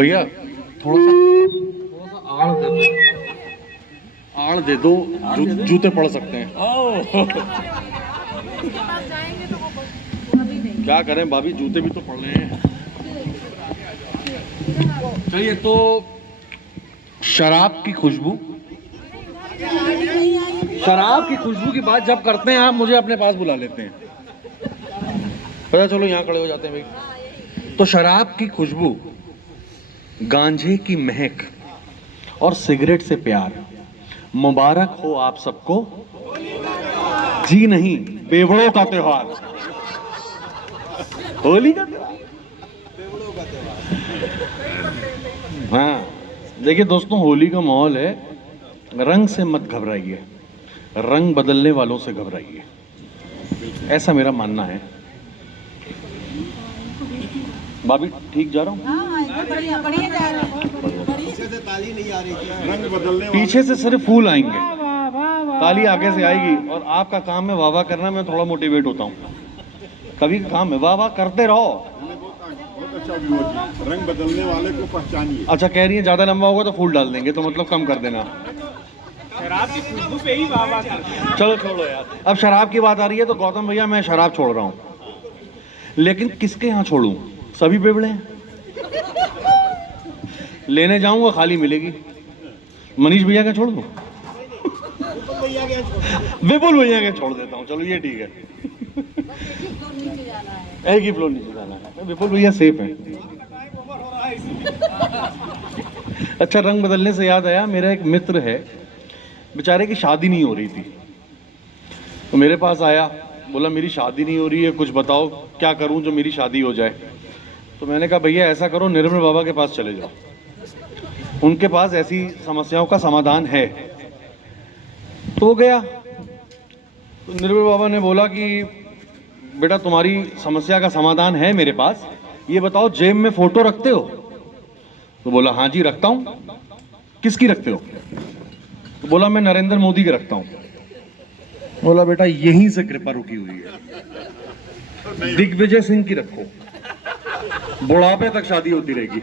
भैया थोड़ा सा आड़ दे दो, जूते पड़ सकते हैं। क्या करें भाभी, जूते भी तो पड़ रहे हैं। चलिए, तो शराब की खुशबू की बात जब करते हैं आप मुझे अपने पास बुला लेते हैं, पता चलो यहाँ खड़े हो जाते हैं भाई। तो शराब की खुशबू, गांजे की महक और सिगरेट से प्यार, मुबारक हो आप सबको। जी नहीं, बेवड़ों का त्योहार, होली का त्योहार। हाँ देखिए दोस्तों, होली का माहौल है, रंग से मत घबराइए, रंग बदलने वालों से घबराइए, ऐसा मेरा मानना है। भाभी ठीक जा रहा हूँ? पीछे से सिर्फ फूल आएंगे, ताली आगे से आएगी, और आपका काम है वाह वाह करना। मैं थोड़ा मोटिवेट होता हूँ, कभी काम है वाह वाह करते रहो। बहुत अच्छा व्यू है, रंग बदलने वाले को पहचानिए। अच्छा कह रही है ज्यादा लंबा होगा तो फूल डाल देंगे, तो मतलब कम कर देना। शराब की खुशबू पे ही वाह वाह करते हैं। चलो छोड़ो यार, अब शराब की बात आ रही है तो गौतम भैया मैं शराब छोड़ रहा हूँ, लेकिन किसके यहाँ छोड़ूं? सभी बेवड़े हैं, लेने जाऊंगा खाली मिलेगी। मनीष भैया का छोड़ दूं? विपुल भैया के छोड़ देता हूँ, चलो ये ठीक है। एक ही फ्लोर नीचे जाना है, विपुल भैया सेफ है। अच्छा, रंग बदलने से याद आया, मेरा एक मित्र है, बेचारे की शादी नहीं हो रही थी, तो मेरे पास आया, बोला मेरी शादी नहीं हो रही है, कुछ बताओ क्या करूं जो मेरी शादी हो जाए। तो मैंने कहा भैया ऐसा करो, निर्मल बाबा के पास चले जाओ, उनके पास ऐसी समस्याओं का समाधान है। तो वो गया, तो निर्मल बाबा ने बोला कि बेटा तुम्हारी समस्या का समाधान है मेरे पास, ये बताओ जेब में फोटो रखते हो? तो बोला हाँ जी रखता हूँ। किसकी रखते हो? तो बोला मैं नरेंद्र मोदी की रखता हूँ। बोला बेटा यहीं से कृपा रुकी हुई है, दिग्विजय सिंह की रखो, बुढ़ापे तक शादी होती रहेगी।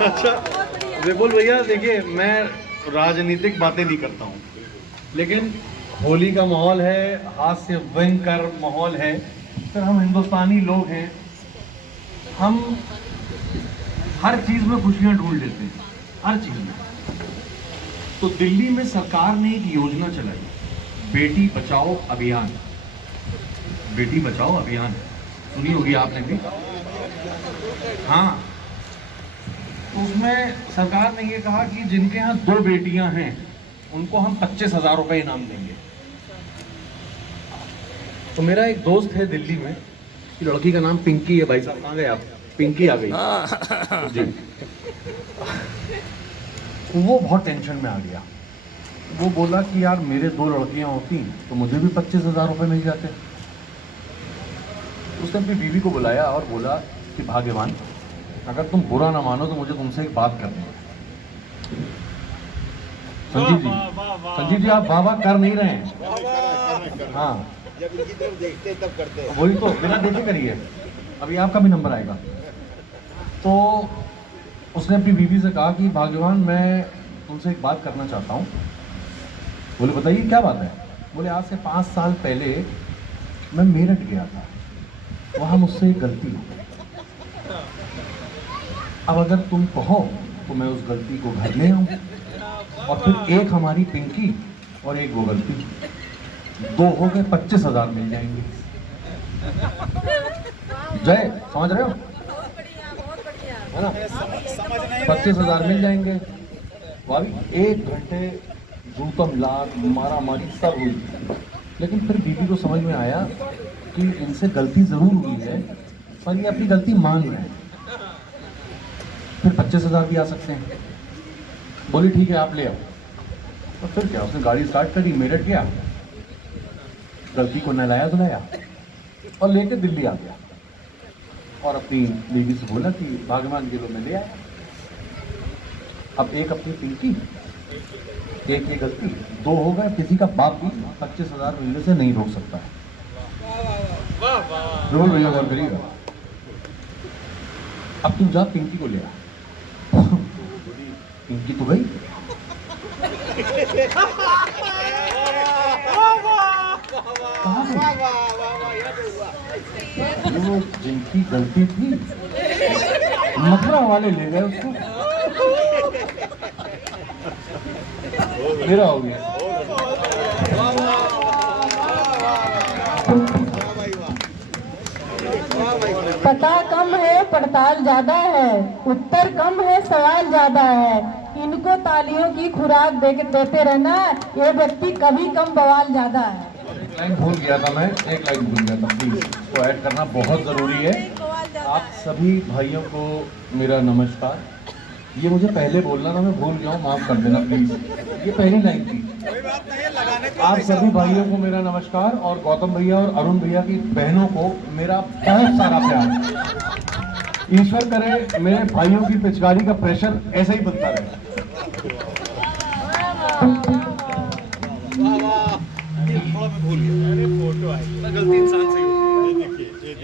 अच्छा विपुल भैया देखिए, मैं राजनीतिक बातें नहीं करता हूँ, लेकिन होली का माहौल है, हास्य व्यंकर माहौल है, फिर हम हिंदुस्तानी लोग हैं, हम हर चीज में खुशियां ढूंढ लेते हैं, हर चीज में। तो दिल्ली में सरकार ने एक योजना चलाई, बेटी बचाओ अभियान। बेटी बचाओ अभियान सुनी होगी आपने भी? हाँ, तो उसमें सरकार ने ये कहा कि जिनके यहाँ 2 बेटियां हैं उनको हम 25,000 रुपए इनाम देंगे। तो मेरा एक दोस्त है दिल्ली में, लड़की का नाम पिंकी है। भाई साहब कहाँ गए आप? पिंकी आ गई जी। वो बहुत टेंशन में आ गया, वो बोला कि यार मेरे 2 लड़कियां होती तो मुझे भी 25,000 रुपए मिल जाते। उसने अपनी बीवी को बुलाया और बोला कि भाग्यवान, अगर तुम बुरा ना मानो तो मुझे तुमसे एक बात करनी है। संजीव जी आप वाह वाह कर नहीं रहे हैं। हाँ जब इनकी तरफ देखते तब करते हैं। वही तो, बिना देखे करिए, अभी आपका भी नंबर आएगा। तो उसने अपनी बीवी से कहा कि भाग्यवान मैं तुमसे एक बात करना चाहता हूँ। बोले बताइए क्या बात है? बोले आज से 5 साल पहले मैं मेरठ गया था, वहाँ मुझसे एक गलती हो गई। अब अगर तुम कहो तो मैं उस गलती को घर ले आऊँ, और फिर एक हमारी पिंकी और एक वो गलती, 2 हो गए, 25,000 मिल जाएंगे। जय समझ रहे हो है ना? 25,000 मिल जाएंगे। भाभी 1 घंटे जूतम लाग मारा मारी सब हुई, लेकिन फिर बीबी को समझ में आया कि इनसे गलती जरूर हुई है, पर ये अपनी गलती मान रहे हैं, फिर 25,000 भी आ सकते हैं। बोली ठीक है आप ले आओ। तो फिर क्या, उसने गाड़ी स्टार्ट करी, मेरठ गया, गलती को नहलाया धुलाया और लेके दिल्ली आ गया, और अपनी बीवी से बोला कि भाग्यवान के लो मैं ले आया। अब एक अपनी पिंकी, एक ये गलती, 2 हो गए। किसी का बाप भी 25,000 मिलने से नहीं रोक सकता है। भैया गौर करिएगा। अब तू जा पिंकी को ले आ। पिंकी तो गई। कहाँ गई? वो जिनकी गलती थी मथुरा वाले ले गए उसको। मेरा हो गया। पता कम है पड़ताल ज्यादा है, उत्तर कम है सवाल ज्यादा है। इनको तालियों की खुराक देते रहना, ये व्यक्ति कभी कम बवाल ज्यादा है। एक लाइन भूल गया था मैं, एक लाइन भूल गया था, प्लीज इसको ऐड करना बहुत ज़रूरी है। आप सभी भाइयों को मेरा नमस्कार। ये मुझे पहले बोलना था, मैं भूल गया हूँ, माफ़ कर देना प्लीज़। ये पहली लाइन थी। आप सभी भाइयों को मेरा नमस्कार और गौतम भैया और अरुण भैया की बहनों को मेरा बहुत सारा प्यार। ईश्वर करे मेरे भाइयों की पिचकारी का प्रेशर ऐसा ही बनता रहे। गलती इंसान से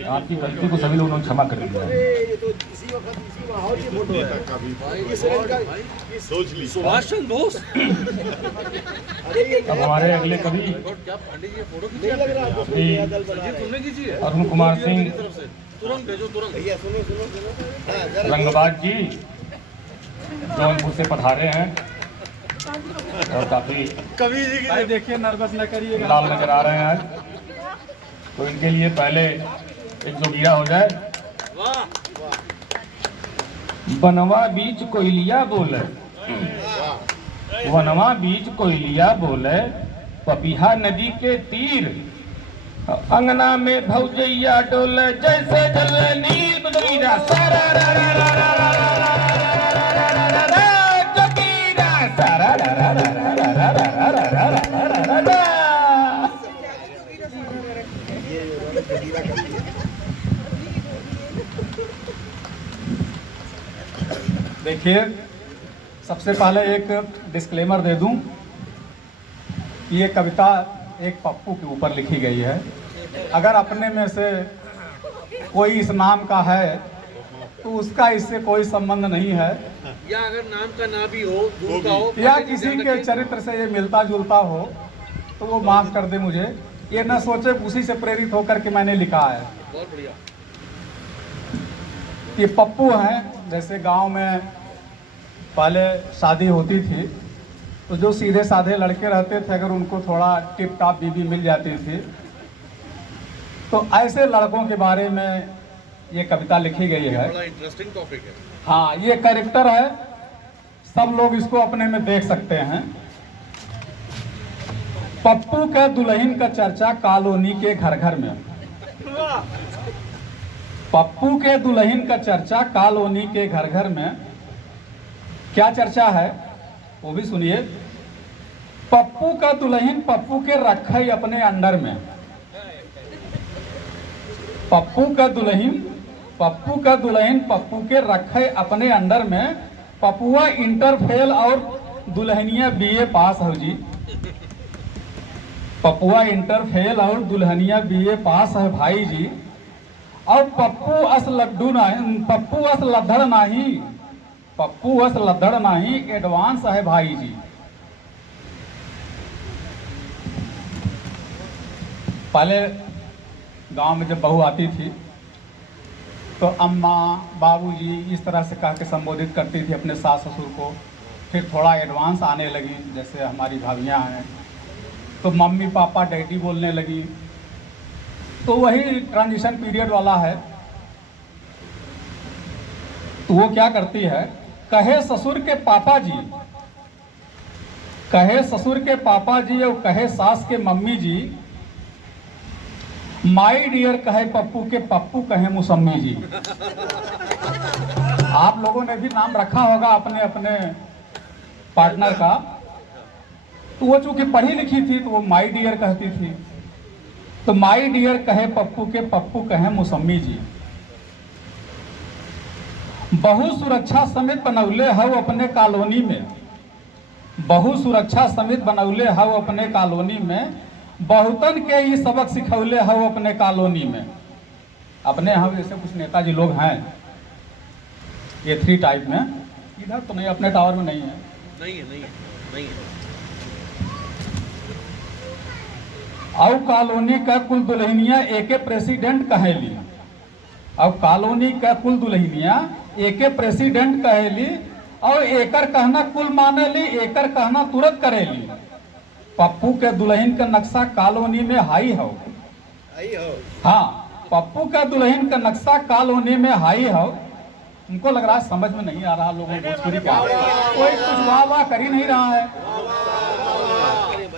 आपकी गलती को सभी लोगों ने क्षमा कर दिया। सोच ली सुभाष चंद्र बोस। अब हमारे अगले कवि अरुण कुमार सिंह तुरंत भेजो, तुरंत। रंगबाज जी जौनपुर से पधारे हैं और काफी कवि जी की देखिए, नर्वस न करिए। लाल नजर आ रहे हैं आज, तो इनके लिए पहले एक जोगिया हो जाए। बनवा बीच कोयलिया बोले, वनवा बीच कोयलिया बोले, पपीहा नदी के तीर, अंगना में भौजैया डोले, जैसे जल नील बदरीरा सारा रा रा रा रा रा रा रा रा जोगीरा सारा रा रा रा रा रा रा रा रा रा। देखिए, सबसे पहले एक डिस्क्लेमर दे दूं कि ये कविता एक पप्पू के ऊपर लिखी गई है। अगर अपने में से कोई इस नाम का है तो उसका इससे कोई संबंध नहीं है, या अगर नाम का ना भी हो, दूर का हो, या किसी के चरित्र से ये मिलता जुलता हो तो वो माफ कर दे मुझे। ये न सोचे उसी से प्रेरित होकर के मैंने लिखा है। बहुत बढ़िया। ये पप्पू हैं, जैसे गांव में पहले शादी होती थी तो जो सीधे साधे लड़के रहते थे, अगर उनको थोड़ा टिप टाप बीबी मिल जाती थी तो ऐसे लड़कों के बारे में ये कविता लिखी गई है। बड़ा इंटरेस्टिंग टॉपिक है। हाँ, ये कैरेक्टर है, सब लोग इसको अपने में देख सकते हैं। पप्पू के दुल्हन का चर्चा कॉलोनी के घर घर में। पप्पू के दुल्हन का चर्चा कॉलोनी के घर घर में। क्या चर्चा है वो भी सुनिए। पप्पू का दुल्हन पप्पू के रखे अपने अंडर में। पप्पू का दुल्हन पप्पू के रखे अपने अंडर में। पप्पुआ इंटर फेल और दुल्हनिया बीए पास हो जी। पप्पुआ इंटर फेल और दुल्हनिया बीए पास है भाई जी। और पप्पू अस लड्डू नहीं, पप्पू अस लद्दड़ नहीं, पप्पू अस लद्दड़ नहीं, एडवांस है भाई जी। पहले गांव में जब बहू आती थी तो अम्मा बाबूजी इस तरह से कह के संबोधित करती थी अपने सास ससुर को। फिर थोड़ा एडवांस आने लगी, जैसे हमारी भाभियां हैं तो मम्मी पापा डैडी बोलने लगी। तो वही ट्रांजिशन पीरियड वाला है। तो वो क्या करती है, कहे ससुर के पापा जी, कहे ससुर के पापा जी और कहे सास के मम्मी जी, माई डियर कहे पप्पू के पप्पू कहे मुसम्मी जी। आप लोगों ने भी नाम रखा होगा अपने अपने पार्टनर का। तो वो चूंकि पढ़ी लिखी थी तो वो माई डियर कहती थी। तो माई डियर कहे पप्पू के पप्पू कहे मुसम्मी जी। बहु सुरक्षा समिति बनौले हव अपने कॉलोनी में। बहु सुरक्षा समिति बनौले हव अपने कॉलोनी में। बहुतन के ही सबक सिखौले हव अपने कॉलोनी में। अपने हम जैसे कुछ नेताजी लोग हैं A3 टाइप में। इधर तो नहीं, अपने टावर में नहीं है। अब कॉलोनी का कुल दुल्हनिया एके प्रेसिडेंट कहेली। अब कॉलोनी का कुल दुल्हनिया एके प्रेसिडेंट कहेली और एकर कहना कुल माने ली, एकर कहना तुरंत करेली। पप्पू के दुल्हन का नक्शा कॉलोनी में हाई हो। हाँ, पप्पू का दुल्हन का नक्शा कॉलोनी में हाई हो। उनको लग रहा है समझ में नहीं आ रहा लोगों को भोजपुरी का, कोई कुछ वाह वाह कर ही नहीं रहा है।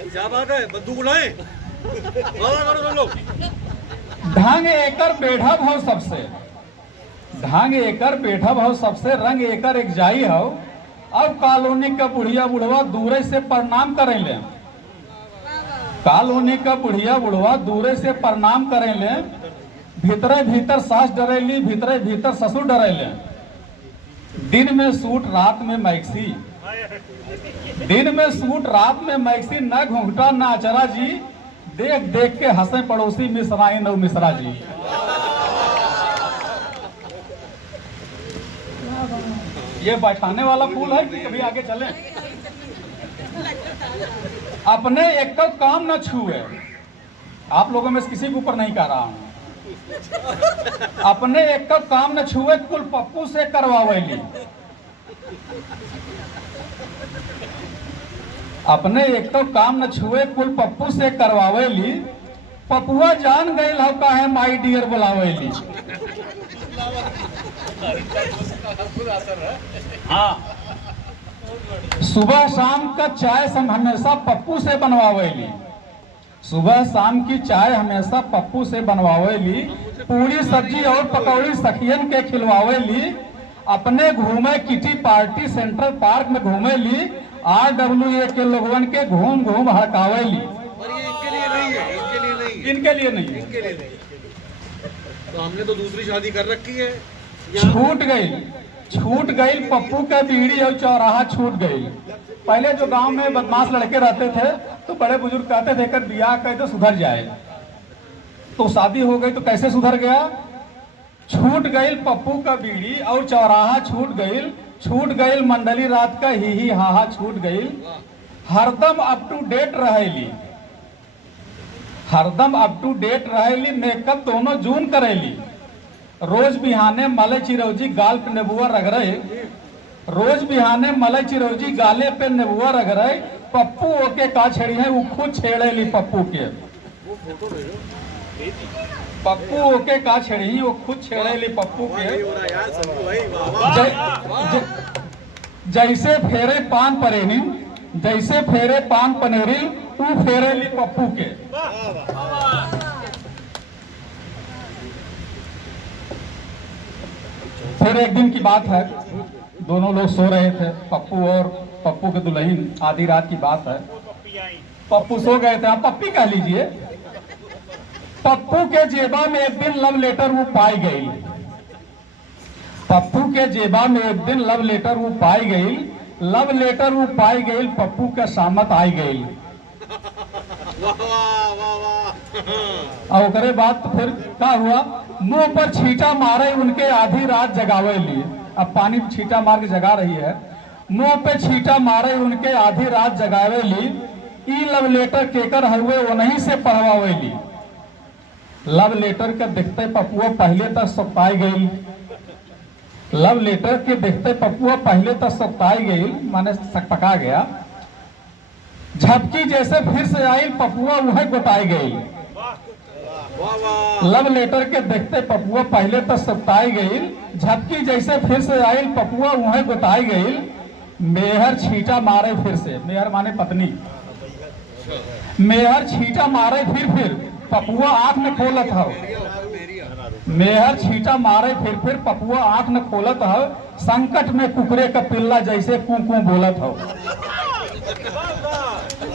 क्या बात है, बंदूक उड़ाए ढंग एकर बेढ़ा भाव सबसे, ढंग एकर बेढ़ा भाव सबसे, रंग एकर एक जाई हो। अब कॉलोनी का बुढ़िया बुढ़वा दूरे से प्रणाम करें ले। कॉलोनी का बुढ़िया बुढ़वा दूरे से प्रणाम करें ले। भीतरे भीतर सास डरेली, भीतरे भीतर ससुर डरेले। दिन में सूट रात में मैक्सी, दिन में सूट रात में मैक्सी, न घूंघटा न अचरा जी। देख देख के हंसे पड़ोसी मिसराई नव मिश्रा जी। ये बैठाने वाला फूल है कि कभी आगे चले। अपने एक का काम न छुए। आप लोगों में से किसी के ऊपर नहीं कह रहा हूं। अपने एक का काम न छुए, कुल पप्पू से करवावेली। अपने एक तो काम न छुए, कुल पप्पू से करवावेली। पपुआ जान गई हो काहे माई डियर बुलावेली। हाँ, सुबह शाम का चाय हमेशा पप्पू से बनवावेली। सुबह शाम की चाय हमेशा पप्पू से बनवावेली। पूरी सब्जी और पकौड़ी सखियन के खिलवावेली। अपने घूमे किटी पार्टी सेंट्रल पार्क में घूमेली। RWA के लोगवन के घूम घूम हड़कावेली। और ये इनके लिए नहीं है, इनके लिए नहीं है, इनके लिए नहीं है। इनके लिए नहीं। तो हमने तो दूसरी शादी कर रखी है। छूट गई पप्पू का बीड़ी और चौराहा छूट गई। पहले जो गांव में बदमाश लड़के रहते थे तो बड़े बुजुर्ग कहते थे कर बियाह कर तो सुधर जाए। तो शादी हो गई तो कैसे सुधर गया। छूट गई पप्पू का बीड़ी और चौराहा छूट गई मंडली रात का ही हाहा छूट गई। हरदम अप टू डेट रहेली, हरदम अप टू डेट रहेली। मेकअप दोनों जून करेली। रोज बिहाने मलई चिरौजी गाल पे नेबुआ रगड़े। रोज बिहाने मलई चिरौजी गाले पे नेबुआ रगड़े। पप्पू ओके का छेड़ी है, वो खुद छेड़ेली पप्पू के। पप्पू ओके का छेड़ी, वो खुद छेड़ेली पप्पू के। जैसे फेरे पान परेनी, जैसे फेरे पान पनेरी, तू फेरेली पप्पू के। फिर एक दिन की बात है, दोनों लोग सो रहे थे, पप्पू और पप्पू के दुल्हन। आधी रात की बात है, पप्पू सो गए थे, आप पप्पी कह लीजिए। पप्पू के जेबा में एक दिन लव लेटर वो पाई गई। पप्पू के जेबा में एक दिन लव लेटर वो पाई गई। लव लेटर वो पाई गई, पप्पू के सामत आई गई। और ओकरे बाद तो फिर क्या हुआ, मुंह पर छींटा मारे उनके, आधी रात जगावे लिए। अब पानी पे छींटा मार के जगा रही है, मुंह पे छींटा मारे उनके, आधी रात जगावे ली। ई लव लेटर केकर हुए वो नहीं से पढ़वावे ली। लव लेटर के देखते पपुआ पहले तक सताई गई। लव लेटर के देखते पपुआ पहले तक सताई गई, माने सकपका गया। झपकी जैसे फिर से आई, पपुआ वह गोटाई गई। लव लेटर के देखते पपुआ पहले तक सताई गई। झपकी जैसे फिर से आई, पपुआ वह गोटाई गई। मेहर छींटा मारे फिर से, मेहर माने पत्नी। मेहर छींटा मारे फिर पपुआ आंख में खोलत हो। मेहर छींटा मारे फिर पपुआ आंख में खोलत हो। संकट में कुकरे का पिल्ला जैसे कू कू बोलत हो।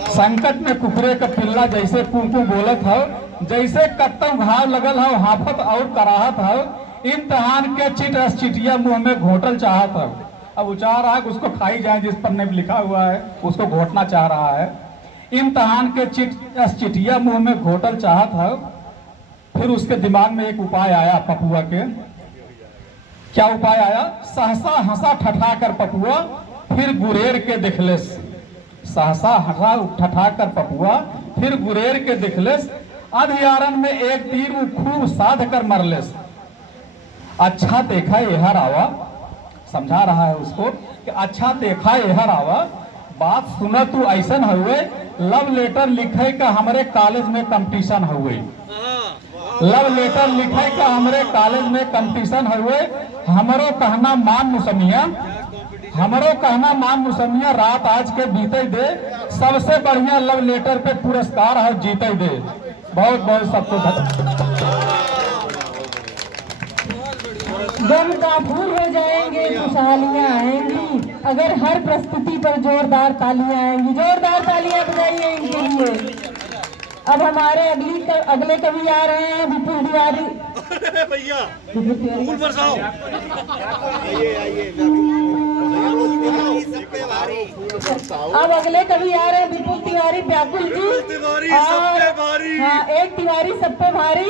संकट में कुकरे का पिल्ला जैसे कू कू बोलत हो। जैसे कत्तम घाव लगल हो, हाफत और कराहत हो। इम्तिहान के चिटिया मुंह में घोटल चाहत हो। अब वो चाह रहा है उसको खाई जाए, जिस पर ने लिखा हुआ है उसको घोटना चाह रहा है। इम्तिहान के चिटिया मुंह में घोटल चाहत है। फिर उसके दिमाग में एक उपाय आया पपुआ के। क्या उपाय आया? सहसा हंसा ठठा कर पपुआ, फिर गुरेर के दिखलेस। सहसा हंसा ठठा कर पपुआ, फिर गुरेर के दिखलेस। अभियारन में एक तीर वो खूब साध कर मरलेस। अच्छा देखा यहर आवा, समझा रहा है उसको कि अच्छा देखा यहर आवा, बात सुना तू ऐसन हुए, लव लेटर लिखे का हमारे कॉलेज में कंपटीशन हुए। लव लेटर लिखे का हमारे कॉलेज में कंपटीशन हुए। हमरो कहना मान मुसमिया, हमरो कहना मान मुसमिया, रात आज के बीते दे, सबसे बढ़िया लव लेटर पे पुरस्कार है जीते दे। बहुत बहुत सबको गम का फूल हो जाएंगे, खुशहालियाँ आएंगी अगर हर प्रस्तुति पर जोरदार तालियां आएंगी। जोरदार तालियां बजाइए इनके लिए। अब हमारे अगले कवि आ रहे हैं विपुल तिवारी। भैया विपुल बरसाओ। अब अगले कवि आ रहे हैं विपुल तिवारी व्याकुल जी। हाँ, एक तिवारी सब पे भारी।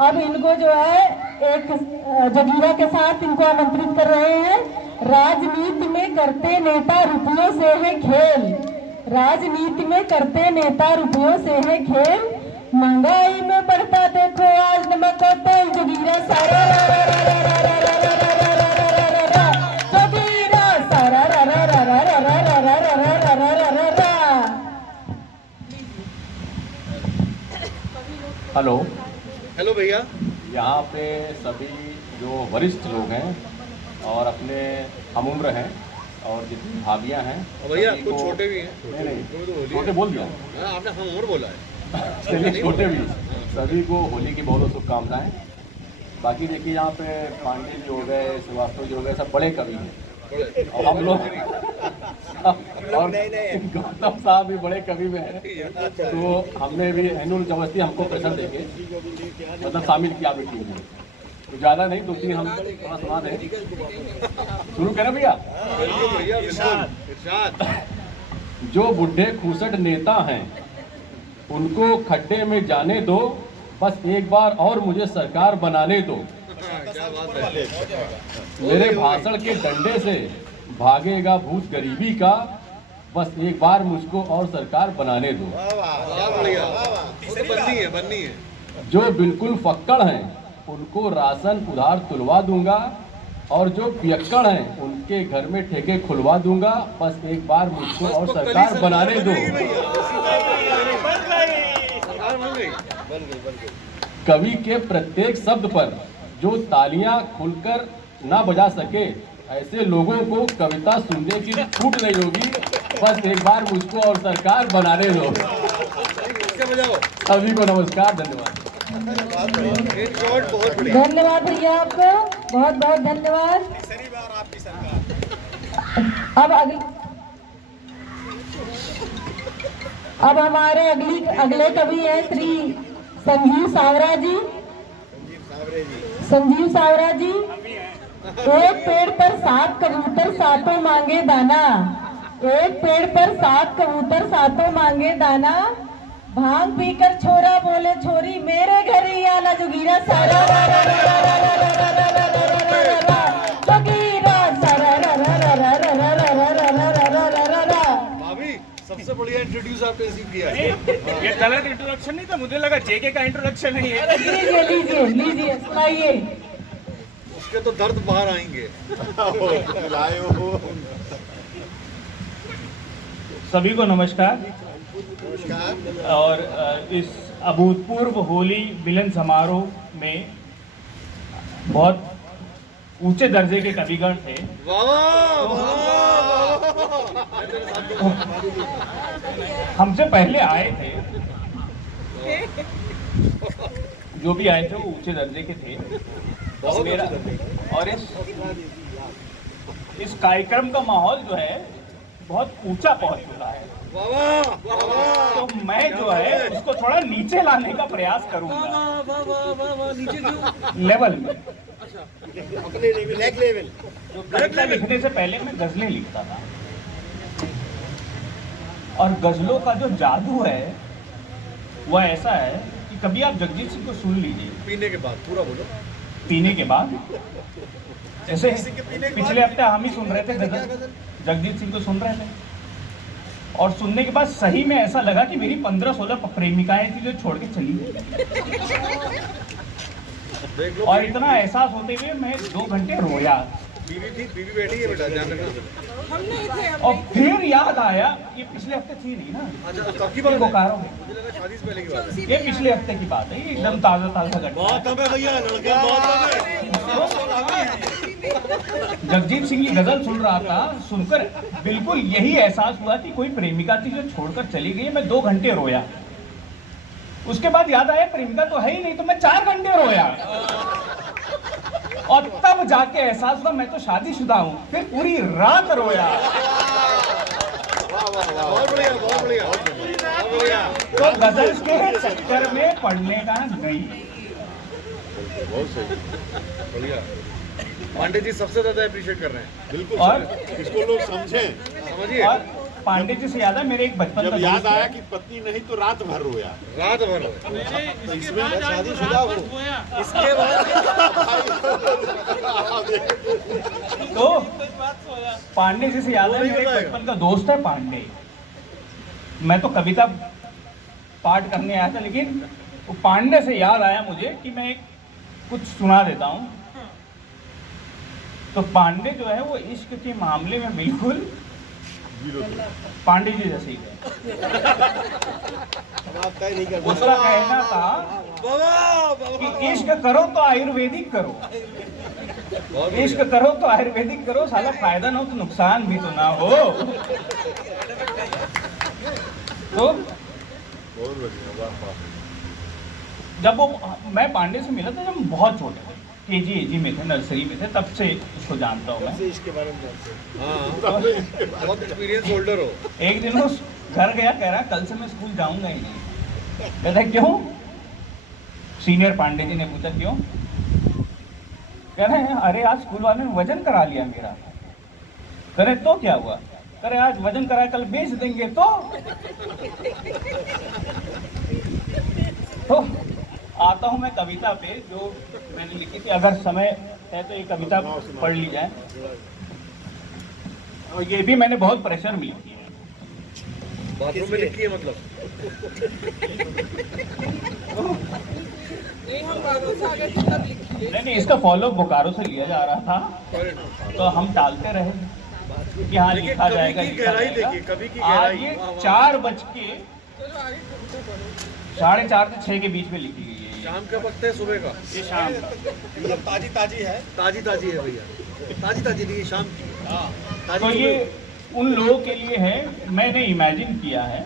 अब इनको जो है एक जगीरा के साथ इनको आमंत्रित कर रहे हैं। राजनीति में करते नेता रुपयों से है खेल, राजनीति में करते नेता रुपयों से है खेल। महंगाई में बढ़ता देखो आज नमक और तेल। जगीरा सारा जगीरा सारा हेलो हेलो भैया। यहाँ पे सभी जो वरिष्ठ लोग हैं और अपने हमउम्र हैं और जितनी भाभियाँ हैं, भैया सभी कुछ को- छोटे भी हैं। नहीं छोटे बोल दिया आपने हम और बोला है। चलिए छोटे भी सभी को होली की बहुत बहुत शुभकामनाएं। बाकी देखिए यहाँ पे पांडे जी हो गए, श्रीवास्तव जी हो गए, सब बड़े कवि हैं और हम लोग और गौतम साहब भी बड़े कवि में हैं। तो हमने भी एनुअल जबरदस्ती हमको प्रेशर देके मतलब शामिल किया भी टीम में। तो ज़्यादा नहीं, 2-3 हम थोड़ा सुना दें। शुरू करें भैया। जो बुढ़े खूसट नेता हैं उनको खड्डे में जाने दो, बस एक बार और मुझे सरकार बनाने दो। मेरे भाषण के डंडे से भागेगा भूत गरीबी का, बस एक बार मुझको और सरकार बनाने दो। बननी है। जो बिल्कुल फक्कड़ हैं उनको राशन उधार तुलवा दूंगा और जो पियक्कड़ हैं उनके घर में ठेके खुलवा दूंगा, बस एक बार मुझको और सरकार बनाने दो। कवि के प्रत्येक शब्द पर जो तालियां खुलकर ना बजा सके, ऐसे लोगों को कविता सुनने की छूट नहीं होगी, बस एक बार मुझको और सरकार बनाने दो। सभी को नमस्कार, धन्यवाद। धन्यवाद भैया, आपको बहुत बहुत धन्यवाद। अब हमारे अगले कवि हैं श्री संजीव सावरा जी। संजीव सावरा जी। एक पेड़ पर 7 कबूतर सातों मांगे दाना, एक पेड़ पर 7 कबूतर सातों मांगे दाना। भांग पीकर छोरा बोले छोरी मेरे घर ही आना। जोगीरा सारा सबसे बढ़िया इंट्रोड्यूस आपने इसी किया है। ये गलत इंट्रोडक्शन नहीं था, मुझे लगा जेके का इंट्रोडक्शन है ये। लीजिए लीजिए लीजिए सुनाइए। उसके तो दर्द बाहर आएंगे। सभी को नमस्कार। और इस अभूतपूर्व होली मिलन समारोह में बहुत ऊंचे दर्जे के कविगण थे। हमसे पहले आए थे, जो भी आए थे वो ऊंचे दर्जे के थे। और मेरा और इस कार्यक्रम का माहौल जो है बहुत ऊंचा पहुंच चुका है, तो मैं जो है उसको थोड़ा नीचे लाने का प्रयास करूंगा। लेवल में जो कविता लिखने से पहले मैं गजलें लिखता था, और गजलों का जो जादू है वह ऐसा है कि कभी आप जगजीत सिंह को सुन लीजिए, पीने के बाद पूरा बोलो। पीने के बाद जैसे पिछले हफ्ते हम ही सुन रहे थे गजल, जगजीत सिंह को सुन रहे थे, और सुनने के बाद सही में ऐसा लगा कि मेरी 15-16 प्रेमिकाएं थी जो छोड़ के चली गई। और इतना एहसास होते हुए मैं 2 घंटे रोया। बीवी बैठी है बेटा, ध्यान रखना। और फिर याद आया, ये पिछले हफ्ते थी नहीं ना, अच्छा, कब की बात है? बोकारो में, मुझे लगा शादी से पहले की बात है। ये पिछले हफ्ते की बात है, ये एकदम ताज़ा घटना है। बहुत है भैया, लड़के बहुत है। जगजीत सिंह की गजल सुन रहा था, सुनकर बिल्कुल यही एहसास हुआ कि कोई प्रेमिका थी जो छोड़कर चली गई। मैं 2 घंटे रोया। उसके बाद याद आया प्रेमिका तो है ही नहीं, तो मैं 4 घंटे रोया। और तब जाके एहसास हुआ मैं तो शादीशुदा हूँ। फिर पूरी रात रोया। बहुत बढ़िया, बहुत बढ़िया, बहुत बढ़िया। तो गजल के चक्कर में पढ़ने का नहीं। बहुत सही, बढ़िया। पांडे जी सबसे ज्यादा अप्रिशिएट कर रहे हैं। बिल्कुल और सर, इसको लोग समझें। समझिए, और पांडे जी से याद है मेरे एक बचपन जब का याद दोस्त है। आया कि पत्नी नहीं तो रात भर रोया। रात भर तो इसमें शादीशुदा हो, इसके बाद तो पांडे जी से याद है मेरे एक बचपन का दोस्त है पांडे। मैं तो कविता पाठ करने आया था, लेकिन वो पांडे से याद आया मुझे कि मैं कुछ सुना देता हूँ। तो पांडे जो है वो इश्क के मामले में बिल्कुल पांडे जी जैसे ही है। उसका कहना था कि इश्क करो तो आयुर्वेदिक करो, इश्क करो तो आयुर्वेदिक करो, साला फायदा ना हो तो नुकसान भी तो ना हो। तो बहुत बढ़िया, वाह वाह। जब वो मैं पांडे से मिला था जब हम बहुत छोटे थे, केजी में थे, नर्सरी में थे, तब से उसको जानता हूँ मैं। इसके बारे में बहुत एक्सपीरियंस होल्डर हो। एक दिन वो घर गया, कह रहा कल से मैं स्कूल जाऊंगा ही नहीं। कहता क्यों? सीनियर पांडे जी ने पूछा क्यों? कह रहे हैं अरे आज स्कूल वाले ने वजन करा लिया मेरा। कह रहे तो क्या हुआ? कह रहे आज वजन करा कल बेच देंगे तो आता हूँ मैं कविता पे जो मैंने लिखी थी। अगर समय है तो ये कविता पढ़ ली जाए। और ये भी मैंने बहुत प्रेशर में लिखी है। बाथरूम में लिखी है मतलब? नहीं, इसका फॉलो बोकारो से लिया जा रहा था, तो हम टालते रहे कि हाँ लिखा जाएगा, लिखा जाएगा। आज ये 4:30 से 6 के बीच में लिखी गई है। शाम का वक्त है, सुबह का? ये शाम का। मतलब ताजी है भैया, ताजी नहीं, शाम की। तो ये उन लोगों के लिए है। मैंने इमेजिन किया है,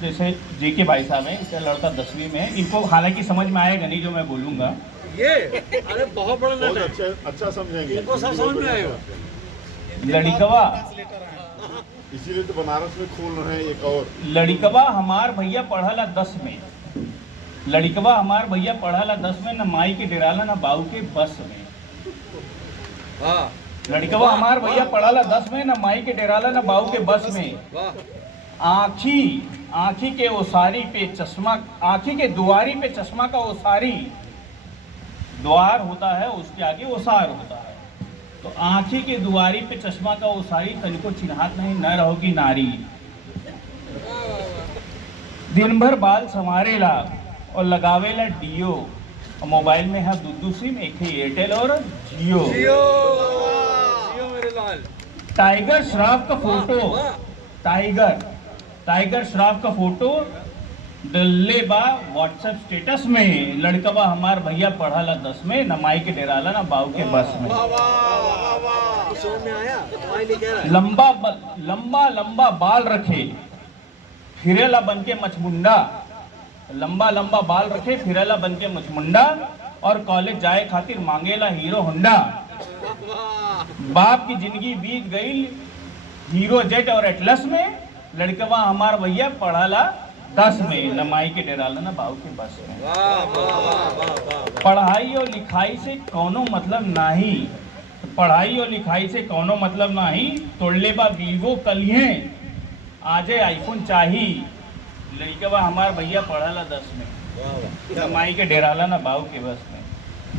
जैसे जेके भाई साहब हैं, इसका लड़का 10वीं में है। इनको हालांकि समझ में आएगा नहीं जो मैं बोलूँगा। ये अरे बहुत बड़ा बहुत लड़का है, अच्छा समझेंगे, इनको सब समझ में आएगा। लड़िकवा इसीलिए तो बनारस में खोल रहे हैं एक और। लड़िकवा हमार भैया पढ़ला 10 में, लड़िकवा हमार भैया पढ़ला 10 में, न माई के डेराला न बाऊ के बस में। हाँ, लड़िकवा हमार भैया पढ़ला 10 में, न माई के डेराला न बाऊ के बस में। वाह। आँखी के ओसारी पे चश्मा, आँखी के दुआरी पे चश्मा का ओसारी, द्वार होता है उसके आगे ओसार होता है। तो आँखी के दुआरी पे चश्मा का ओसारी, तनिको चिन्हात नहीं न रहोगी नारी। दिन भर बाल संवारेला और लगावेला डीओ, और मोबाइल में है दू सिम, एक है एयरटेल और जियो। जियो मेरे लाल। टाइगर श्रॉफ का फोटो, टाइगर श्रॉफ का फोटो डल्ले बा व्हाट्सएप स्टेटस में। लड़कवा हमार भैया पढ़ाला 10 में, न माई के डेराला न बाऊ के बस में। समझ में आया? कह रहा है लंबा बाल रखे फिरेला बन के मचमुंडा, लंबा बाल रखे फिरेला बन के मचमुंडा, और कॉलेज जाए खातिर मांगेला हीरो होंडा। बाप की जिंदगी बीत गई हीरो जेट और एटलस में, लड़कवा हमार भैया पढ़ाला 10 में, न माई के डेराला न बाऊ के बस में। पढ़ाई और लिखाई से कौनो मतलब नहीं, पढ़ाई और लिखाई से कौनो मतलब नहीं। तोड़ले बा वीवो कलिए, आजे आईफोन चाही। लड़कवा हमार भैया पढ़ाला 10 में, न माई के डेराला न बाऊ के बस में।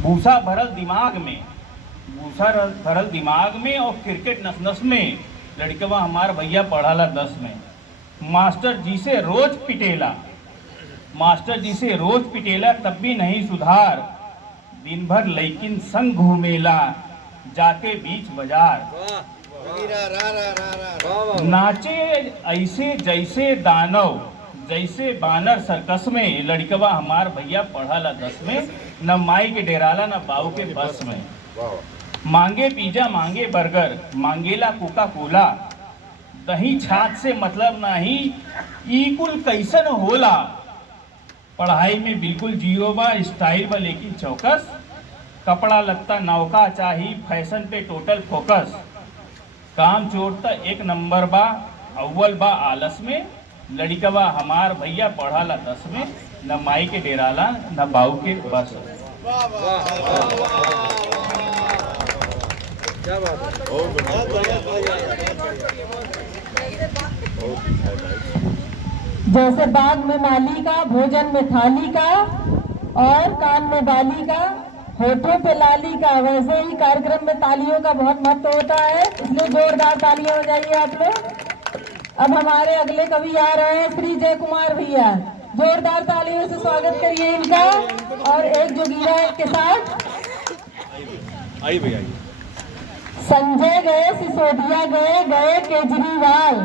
भूसा भरल दिमाग में, भूसा भरल दिमाग में और क्रिकेट नस नस में, लड़कवा हमार भैया पढ़ाला 10 में। मास्टर जी से रोज पिटेला, मास्टर जी से रोज पिटेला, तब भी नहीं सुधार। दिन भर लैकिन संग घूमेला, जाके बीच बाजार। नाचे ऐसे जैसे दानव, जैसे बानर सर्कस में, लड़कवा हमार भैया पढ़ाला 10 में। न माई के डेराला न बाऊ के बस में। मांगे पिज्जा मांगे बर्गर, मांगेला कोका कोला। दही छाछ से मतलब नहीं, ई कुल कैसन होला। पढ़ाई में बिल्कुल जीरो बा, स्टाइल बा लेकिन चौकस। कपड़ा लगता नौका चाही, फैशन पे टोटल फोकस। काम चोरता 1 नंबर बा, अव्वल बा आलस में। लड़कवा हमार भैया पढ़ाला 10 में। न माई के डेराला न बाऊ के बस। जैसे बाग में माली का, भोजन में थाली का, और कान में बाली का, होठों पे लाली का, वैसे ही कार्यक्रम में तालियों का बहुत महत्व होता है, इसलिए जोरदार तालियां हो जाइए आप लोग। अब हमारे अगले कवि आ रहे हैं श्री जय कुमार भैया, जोरदार तालियों से स्वागत करिए इनका। और एक जोगीरा के साथ आइए भैया आइए। संजय गए सिसोदिया गए, गए केजरीवाल।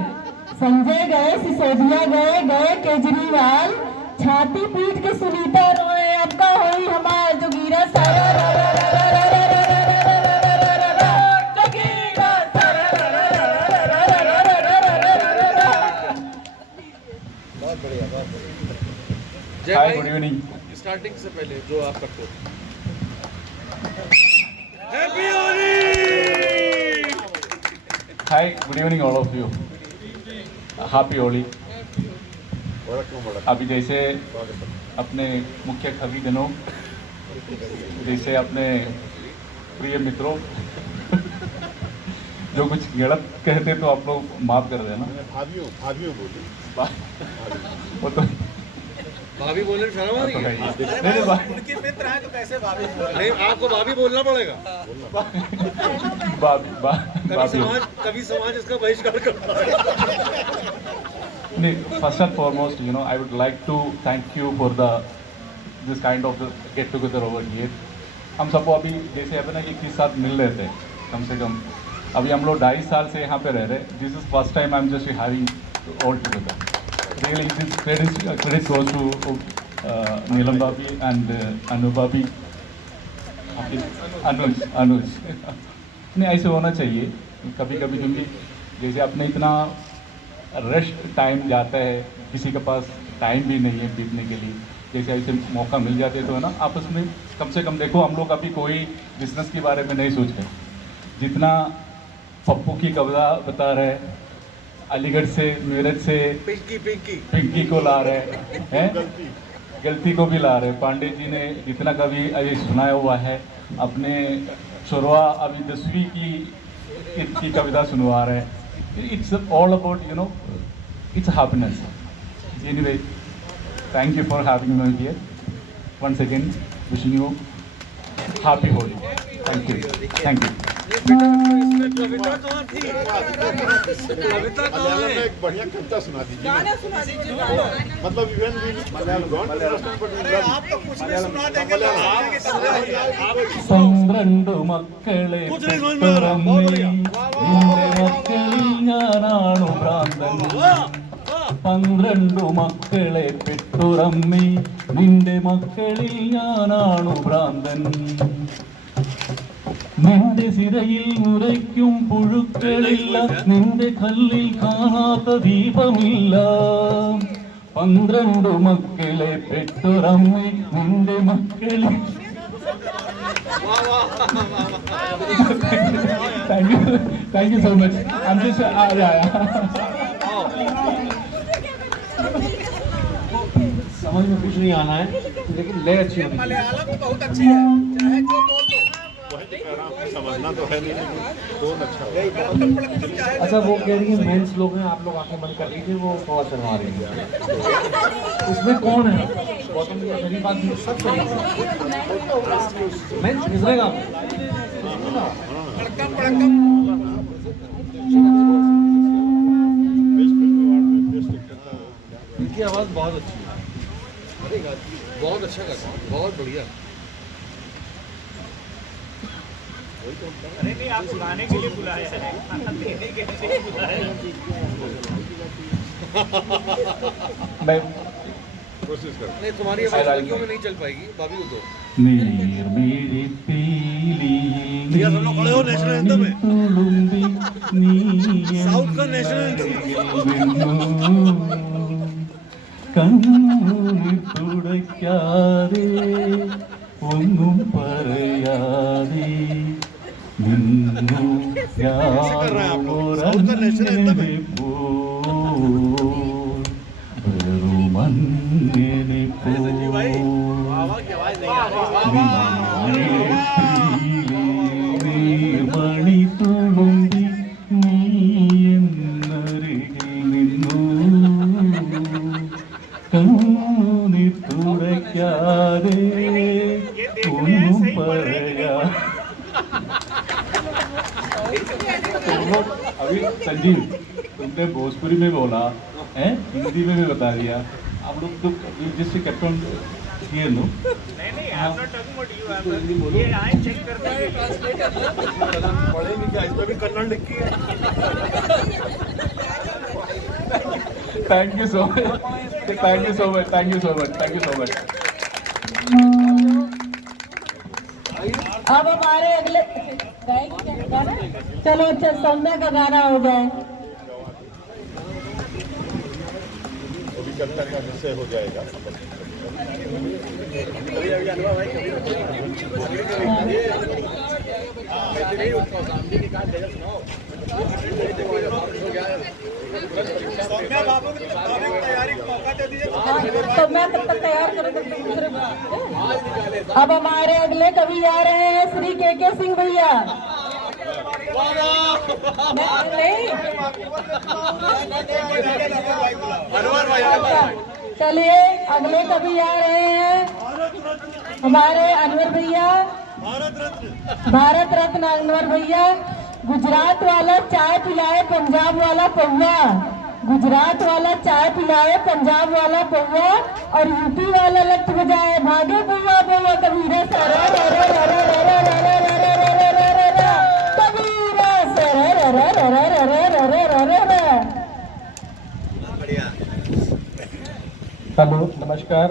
संजय गए सिसोदिया गए, गए केजरीवाल। छाती पीट के सुनीता रोए, अब का होई हमार जोगीरा सारा रा रा रा रा रा रा रा रा रा रा रा रा रा रा, जोगीरा सारा रा रा रा रा रा रा रा रा रा रा रा रा रा। बहुत बढ़िया, बहुत बढ़िया। जय हाय, भाई, गुड इवनिंग। स्टार्टिंग से पहले जो आप करते हो। Hi, good evening all of you. Happy Holi. अभी जैसे अपने मुख्य कवि दिनों, जैसे अपने प्रिय मित्रों जो कुछ गलत कहते तो आप लोग माफ कर देना। भाभियों बोली। वो तो भाभी बोलने में शर्म आ रही है? नहीं, उनके मित्र हैं तो कैसे भाभी? नहीं, आपको भाभी बोलना पड़ेगा। कभी समाज इसका बहिष्कार करता है। नहीं, first and foremost, you know, I would like to thank you for this kind of get together over here. हम सबको अभी जैसे अपना एक ही साथ मिल रहे थे, कम से कम अभी हम लोग 2.5 साल से यहाँ पे रह रहे। This is first time I am just having all together. Really, this credit goes to Neelam Babi and Anu Babi, Anuj. नहीं, ऐसे होना चाहिए कभी कभी, क्योंकि जैसे अपने इतना रेस्ट टाइम जाता है, किसी के पास टाइम भी नहीं है बीतने के लिए, जैसे ऐसे मौका मिल जाते तो है ना, आपस में कम से कम देखो, हम लोग अभी कोई बिजनेस के बारे में नहीं सोच रहे। जितना पप्पू की कविता बता रहे, अलीगढ़ से, मेरठ से पिंकी को ला रहे हैं, गलती को भी ला रहे। पांडे जी ने जितना कभी अभी सुनाया हुआ है, अपने शुरुआ अभी 10वीं की कविता सुनवा रहे हैं। It's all about, you know, it's happiness. Anyway, thank you for having me here once again. Wishing you happy Holi. Thank you, thank you. कविता में एक बढ़िया कविता सुना दीजिए। मतलब इवन പന്ത്രണ്ടു മക്കളെ പെറ്റൊരമ്മേ, നിന്റെ മക്കളിൽ ഞാനാണു ഭ്രാന്തൻ. 12 മക്കളെ പെറ്റൊരമ്മേ, നിന്റെ മക്കളിൽ ഞാനാണു ഭ്രാന്തൻ. നിന്റെ സിരയിൽ നുരയ്ക്കും പുഴുക്കളില്ല, നിന്റെ കല്ലിൽ കാണാത്ത ദീപമില്ല. 12 മക്കളെ പെറ്റൊരമ്മേ, നിന്റെ മക്കളിൽ. Thank you so much. I'm just समझ में कुछ नहीं आना है, लेकिन लय अच्छी होनी चाहिए। मलयालम तो बहुत अच्छी है, चाहे जो बोल दो। समझना तो है नहीं, लेकिन टोन अच्छा है। अच्छा, वो कह रही है मेंस लोग हैं, आप लोग आंखें बंद कर लीजिए, वो थोड़ा शर्मा रही है। इसमें कौन है? गौतम जी, मेरी बात सब सही है। मेंस किसने कहा? इनकी आवाज़ बहुत अच्छी है, बहुत अच्छा गाता है, बहुत बढ़िया। अरे नहीं, आपको गाने के लिए बुलाया है, खाना देने के लिए नहीं बुलाया है। मैं कोशिश करो। नहीं, तुम्हारी आवाज़ लड़कियों में नहीं चल पाएगी, भाभी को दो। मेरी पीली भैया सब लोग खड़े हो, नेशनल एंथम है। साउथ का नेशनल एंथम। തുടയ്ക്കാതെ ഒന്നും പറയാതെ നിന്നു മണി തുളുമ്പി നീ എന്നരികിൽ നിന്നു കണ്ണി തുടയ്ക്കാതെ ഒന്നും പറയാ। तुम लोग अभी संजीव, तुमने भोजपुरी में बोला है, हिंदी में भी बता दिया। आप लोग तो जिससे कैप्टन किए नो नहीं, I am not talking about you, ये आई चेक करते हैं ट्रांसलेटर। पढ़े नहीं क्या, इसमें भी कन्नड़ लिखी है। Thank you so much, thank you so much, thank you so much, thank you so much. अब हमारे अगले गाएंगे क्या गाना? चलो अच्छा, सौम्या का गाना हो जाए। अभी चलता का से हो जाएगा। तो मैं तब तक तैयार करूँ तब तक दूसरे। अब हमारे अगले कवि आ रहे हैं श्री के सिंह भैया। नहीं, अच्छा, चलिए अगले कवि आ रहे हैं हमारे अनवर भैया, भारत रत्न अनवर भैया। गुजरात वाला चाय पिलाए पंजाब वाला पौवा, गुजरात वाला चाय पिलाए पंजाब वाला पौवा, और यूपी वाला लट बजाए भागे बुआ बुआ कबीरा सरा रा रा रा रा रा रा रा रा रा रा रा रा रा रा, कबीरा सरा रा रा रा रा रा रा रा रा रा रा। हेलो, नमस्कार।